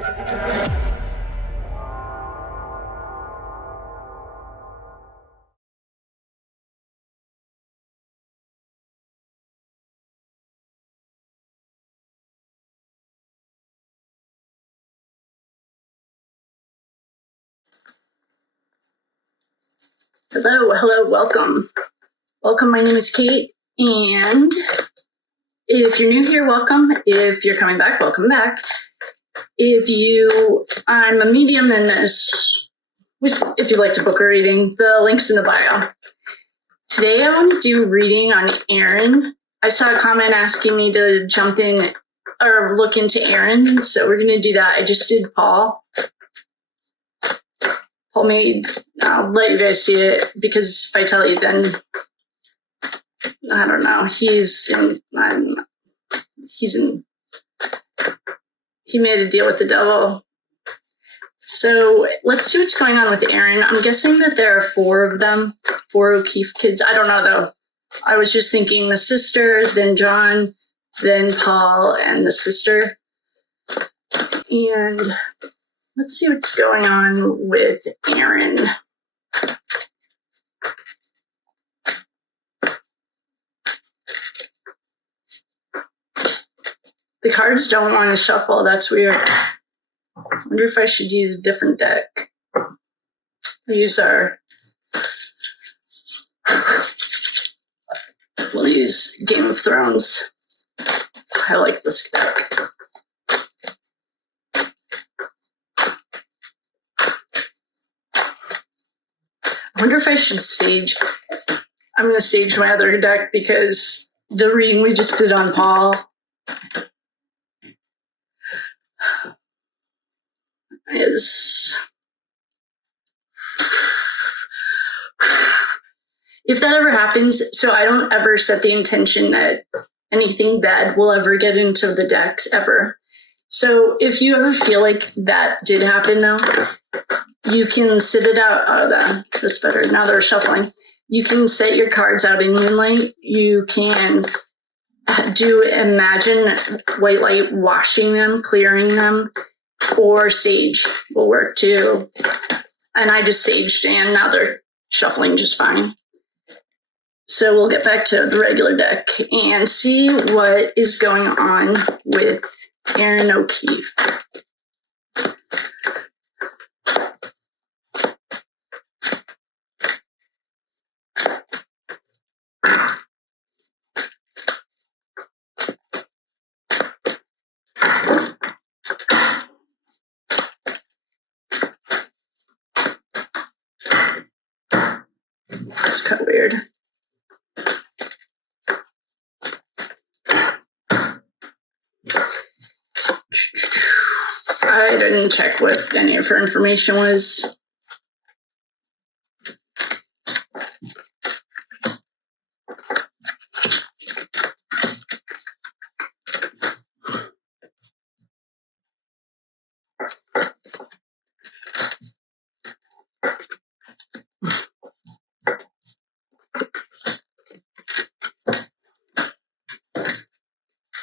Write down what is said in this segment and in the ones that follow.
Hello, welcome. Welcome, my name is Kate, and if you're new here, welcome. If you're coming back, welcome back. I'm a medium in this, if you'd like to book a reading, the link's in the bio. Today I want to do reading on Erin. I saw a comment asking me to jump in or look into Erin, so we're going to do that. I just did Paul. I'll let you guys see it, because if I tell you, then I don't know. He made a deal with the devil. So let's see what's going on with Erin. I'm guessing that there are 4 of them, 4 O'Keefe kids. I don't know though. I was just thinking the sister, then John, then Paul, and the sister. And let's see what's going on with Erin. The cards don't want to shuffle. That's weird. I wonder if I should use a different deck. We'll use Game of Thrones. I like this deck. I wonder if I should sage. I'm going to sage my other deck because the reading we just did on Paul is... If that ever happens, so I don't ever set the intention that anything bad will ever get into the decks, ever. So if you ever feel like that did happen, though, you can sit it out. Oh, that's better. Now they're shuffling. You can set your cards out in moonlight. You can imagine white light washing them, clearing them, or sage will work too. And I just saged, and now they're shuffling just fine. So we'll get back to the regular deck and see what is going on with Erin O'Keefe. That's kind of weird. I didn't check what any of her information was.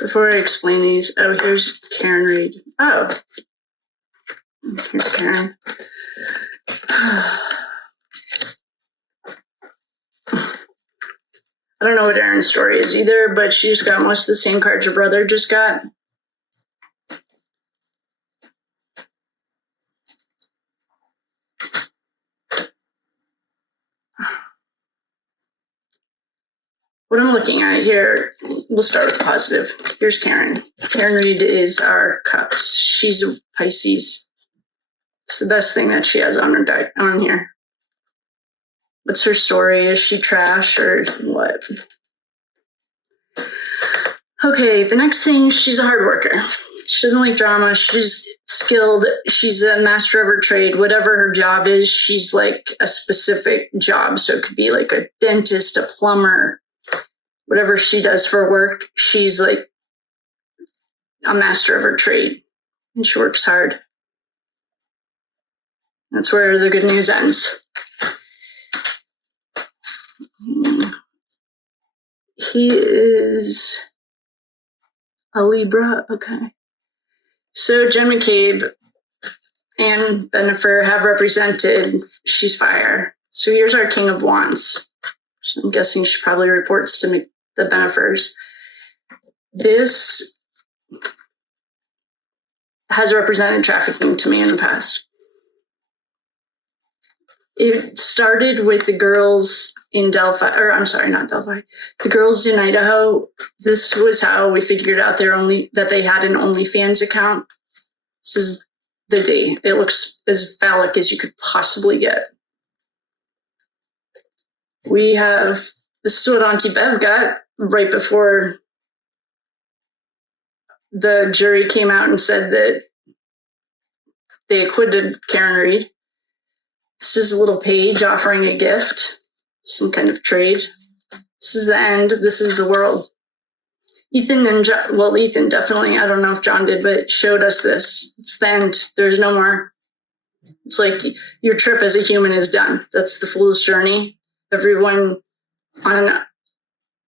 Before I explain these, here's Karen Reed. Oh, here's Karen. I don't know what Erin's story is either, but she just got most of the same cards her brother just got. What I'm looking at here, we'll start with positive. Here's Karen. Karen Reed is our cups. She's a Pisces. It's the best thing that she has on her deck on here. What's her story? Is she trash or what? Okay, the next thing, she's a hard worker. She doesn't like drama. She's skilled. She's a master of her trade. Whatever her job is, she's like a specific job. So it could be like a dentist, a plumber, whatever she does for work, she's like a master of her trade, and she works hard. That's where the good news ends. He is a Libra. Okay. So Jen McCabe, and Bennifer have represented. She's fire. So here's our King of Wands. So I'm guessing she probably reports to the Bennifers. This has represented trafficking to me in the past. It started with the girls in Delphi, or I'm sorry, not Delphi, the girls in Idaho. This was how we figured out that they had an OnlyFans account. This is the day. It looks as phallic as you could possibly get. This is what Auntie Bev got right before the jury came out and said that they acquitted Karen Reed. This is a little page offering a gift, some kind of trade. This is the end. This is the world. Ethan definitely, I don't know if John did, but showed us this. It's the end. There's no more. It's like your trip as a human is done. That's the fool's journey. Everyone on an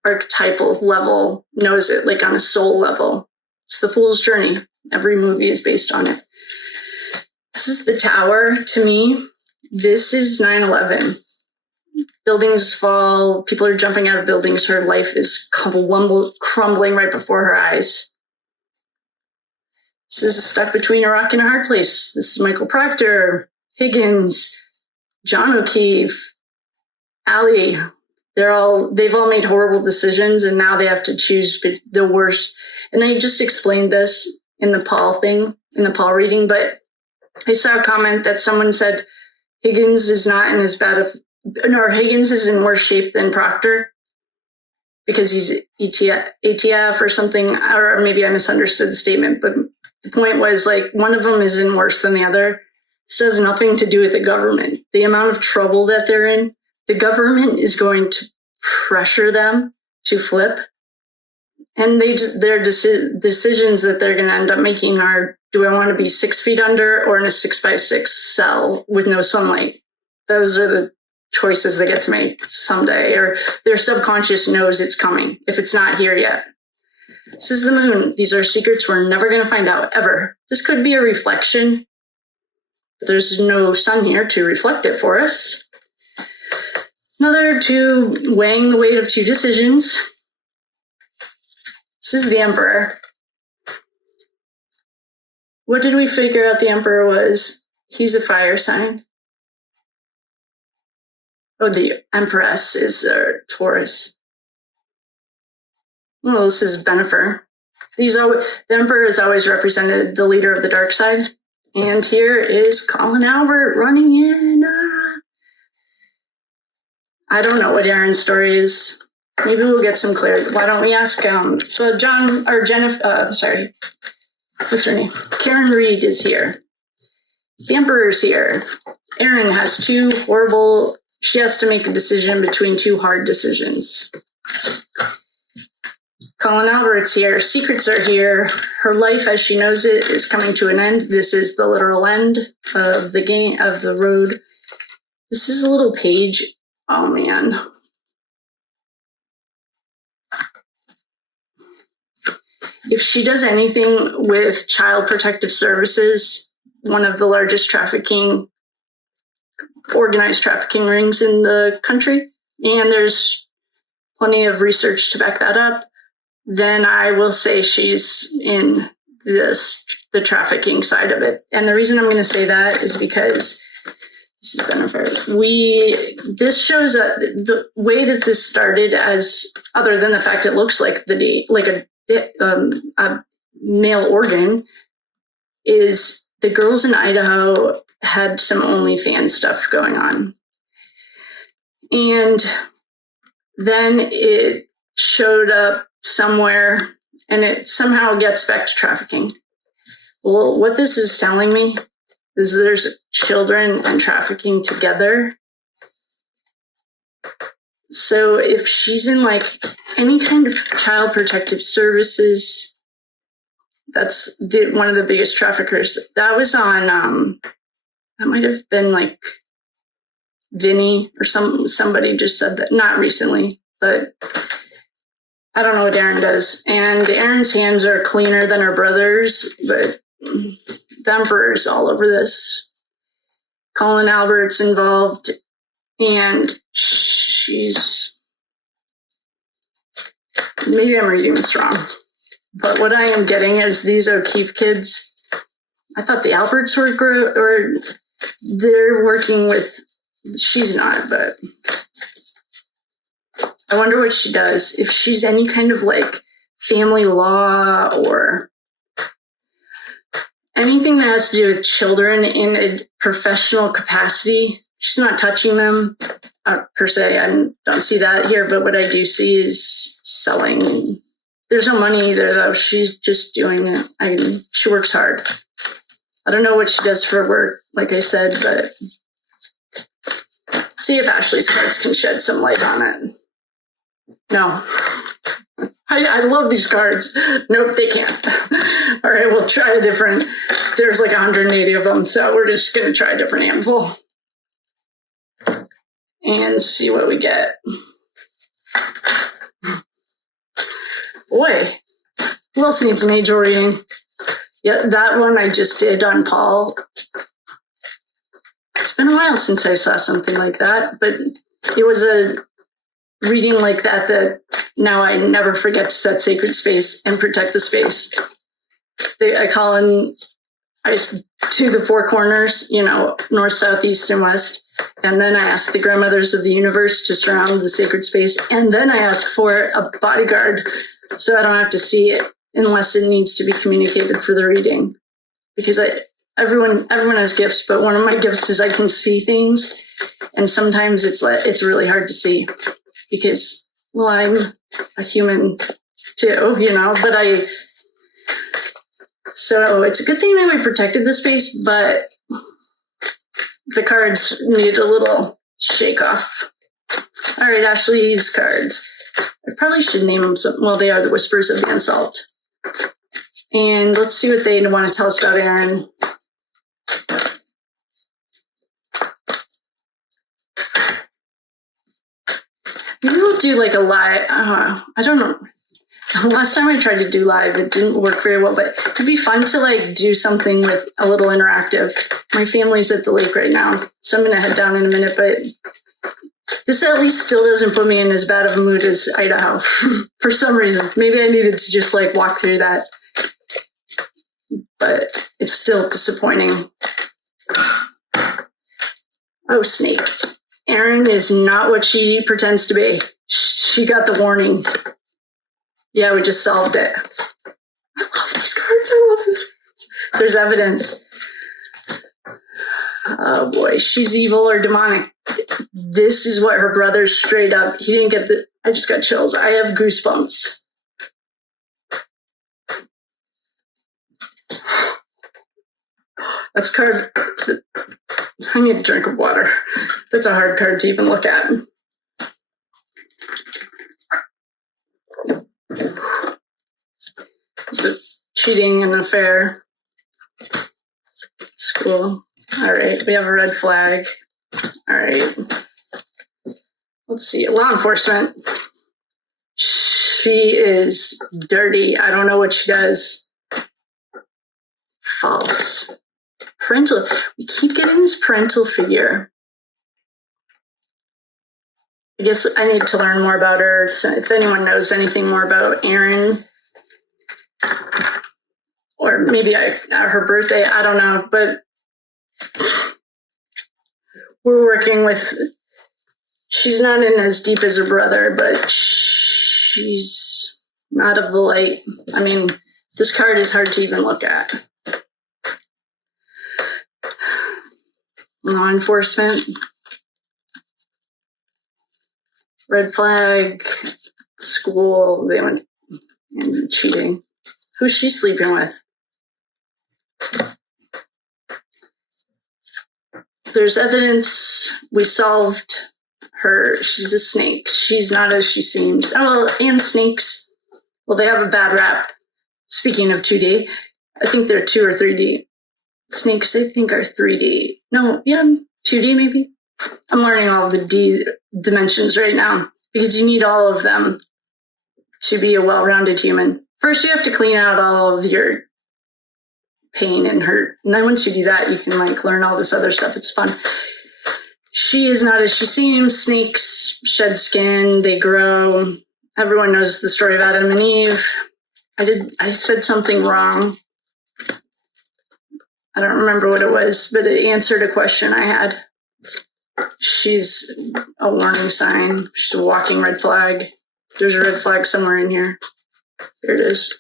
archetypal level knows it, like on a soul level. It's the fool's journey. Every movie is based on it. This is the tower to me. This is 9/11. Buildings fall. People are jumping out of buildings. Her life is crumbling right before her eyes. This is stuck between a rock and a hard place. This is Michael Proctor, Higgins, John O'Keefe, Allie. They've all made horrible decisions, and now they have to choose the worst. And they just explained this in the Paul reading, but I saw a comment that someone said Higgins is Higgins is in worse shape than Proctor because he's ATF or something, or maybe I misunderstood the statement, but the point was like one of them is in worse than the other. This has nothing to do with the government. The amount of trouble that they're in, the government is going to pressure them to flip. And their decisions that they're going to end up making are, do I want to be 6 feet under or in a 6x6 cell with no sunlight? Those are the choices they get to make someday, or their subconscious knows it's coming if it's not here yet. This is the moon. These are secrets we're never going to find out, ever. This could be a reflection, but there's no sun here to reflect it for us. Another two, weighing the weight of two decisions. This is the Emperor. What did we figure out the Emperor was? He's a fire sign. Oh, the Empress is a Taurus. Well, this is Bennifer. The Emperor has always represented the leader of the dark side. And here is Colin Albert running in. I don't know what Erin's story is. Maybe we'll get some clarity. Why don't we ask, what's her name? Karen Reed is here. The Emperor's here. Erin has she has to make a decision between two hard decisions. Colin Albert's here. Secrets are here. Her life as she knows it is coming to an end. This is the literal end of the road. This is a little page. Oh, man. If she does anything with Child Protective Services, one of the largest organized trafficking rings in the country, and there's plenty of research to back that up, then I will say she's in the trafficking side of it. And the reason I'm going to say that is because this is Bennifer. This shows that the way that this started, as other than the fact it looks like a male organ, is the girls in Idaho had some OnlyFans stuff going on. And then it showed up somewhere and it somehow gets back to trafficking. Well, what this is telling me is there's children and trafficking together. So if she's in like any kind of Child Protective Services, that's one of the biggest traffickers. That was on, that might have been like Vinny or somebody just said that, not recently, but I don't know what Erin does. And Erin's hands are cleaner than her brother's, but the Emperor's all over this. Colin Albert's involved, and maybe I'm reading this wrong, but what I am getting is these O'Keefe kids. I thought the Alberts were or they're working with, she's not, but I wonder what she does. If she's any kind of like family law or anything that has to do with children in a professional capacity. She's not touching them per se. I don't see that here, but what I do see is selling. There's no money either, though. She's just doing it. She works hard. I don't know what she does for work, like I said, but see if Ashley's cards can shed some light on it. No. I love these cards. Nope, they can't. All right, we'll try a different. There's like 180 of them, so we're just going to try a different handful and see what we get. Boy, who else needs an angel reading? Yeah, that one I just did on Paul. It's been a while since I saw something like that, but it was a reading like that now I never forget to set sacred space and protect the space. I call in to the four corners, north, south, east, and west. And then I ask the grandmothers of the universe to surround the sacred space. And then I ask for a bodyguard so I don't have to see it unless it needs to be communicated for the reading. Because everyone has gifts, but one of my gifts is I can see things. And sometimes it's really hard to see. Because, well, I'm a human too, but so it's a good thing that we protected the space, but the cards need a little shake off. All right, Ashley's cards. I probably should name them something. Well, they are the Whispers of the Unsolved. And let's see what they want to tell us about Erin. Maybe we'll do like a live. I don't know. Last time I tried to do live, it didn't work very well, but it'd be fun to like do something with a little interactive. My family's at the lake right now, so I'm going to head down in a minute, but this at least still doesn't put me in as bad of a mood as Idaho for some reason. Maybe I needed to just like walk through that, but it's still disappointing. Oh, snake. Erin is not what she pretends to be. She got the warning. Yeah, we just solved it. I love these cards. I love these cards. There's evidence. Oh boy, she's evil or demonic. This is what her brother straight up. He didn't get I just got chills. I have goosebumps. That's card. I need a drink of water. That's a hard card to even look at. It's a cheating and affair. School. All right, we have a red flag. All right. Let's see. Law enforcement. She is dirty. I don't know what she does. False. Parental. We keep getting this parental figure. I guess I need to learn more about her. So if anyone knows anything more about Erin, or maybe her birthday, I don't know. But we're working with. She's not in as deep as her brother, but she's not of the light. I mean, this card is hard to even look at. Law enforcement. Red flag. School. They went and cheating. Who's she sleeping with? There's evidence. We solved her. She's a snake. She's not as she seems. Oh, well, and snakes. Well, they have a bad rap. Speaking of 2D, I think they're 2 or 3D. Snakes, I think, are 3D. No, yeah, 2D maybe. I'm learning all the D dimensions right now because you need all of them to be a well-rounded human. First, you have to clean out all of your pain and hurt. And then once you do that, you can like learn all this other stuff. It's fun. She is not as she seems. Snakes shed skin, they grow. Everyone knows the story of Adam and Eve. I said something wrong. I don't remember what it was, but it answered a question I had. She's a warning sign. She's a walking red flag. There's a red flag somewhere in here. Here it is.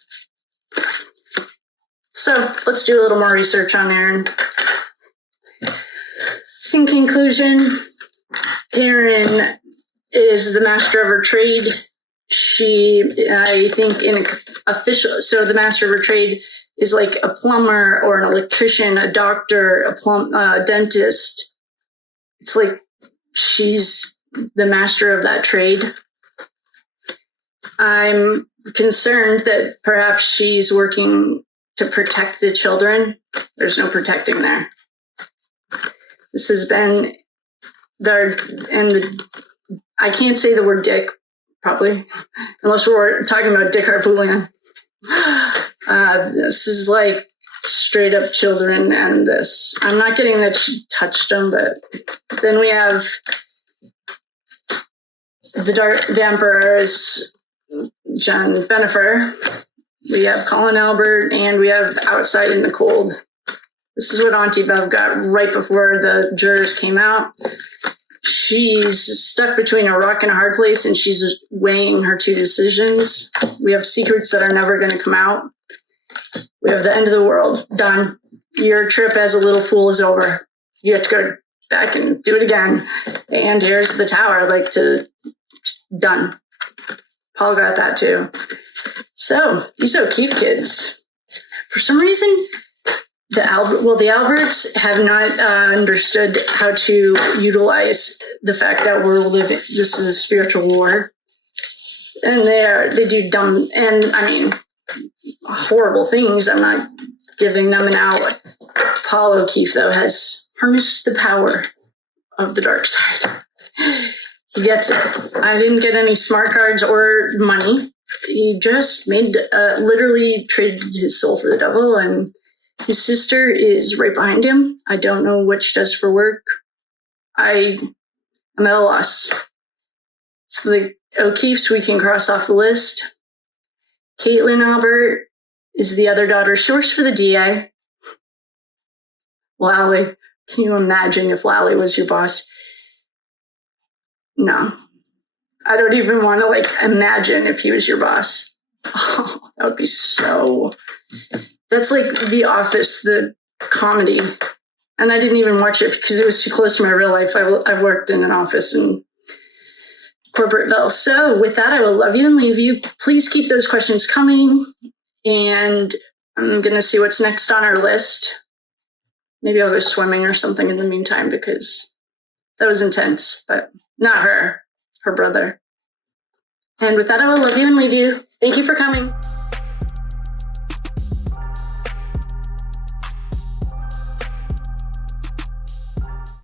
So let's do a little more research on Erin. In conclusion, Erin is the master of her trade. She, I think, in official, so the master of her trade is like a plumber or an electrician, a doctor, a dentist. It's like she's the master of that trade. I'm concerned that perhaps she's working to protect the children. There's no protecting there. This has been I can't say the word dick, probably, unless we're talking about Dick Harpootlian. This is like straight up children and this. I'm not getting that she touched them, but then we have the Emperor is John Benifer. We have Colin Albert, and we have Outside in the Cold. This is what Auntie Bev got right before the jurors came out. She's stuck between a rock and a hard place, and she's weighing her two decisions. We have secrets that are never going to come out. We have the end of the world. Done. Your trip as a little fool is over. You have to go back and do it again. And here's the tower. Done. Paul got that too. So these O'Keefe kids, for some reason, the Alberts have not understood how to utilize the fact that we're living. This is a spiritual war, and they do dumb and horrible things. I'm not giving them an out. Paul O'Keefe, though, has harnessed the power of the dark side. He gets it. I didn't get any smart cards or money. He just literally traded his soul for the devil, and his sister is right behind him. I don't know what she does for work. I'm at a loss. So the O'Keefes we can cross off the list. Caitlin Albert is the other daughter. She works for the DA. Lally. Can you imagine if Lally was your boss? No. I don't even want to imagine if he was your boss. Oh, that would be so... That's like The Office, the comedy. And I didn't even watch it because it was too close to my real life. I worked in an office in Corporateville. So with that, I will love you and leave you. Please keep those questions coming. And I'm going to see what's next on our list. Maybe I'll go swimming or something in the meantime because that was intense. But not her brother. And with that, I will love you and leave you. Thank you for coming.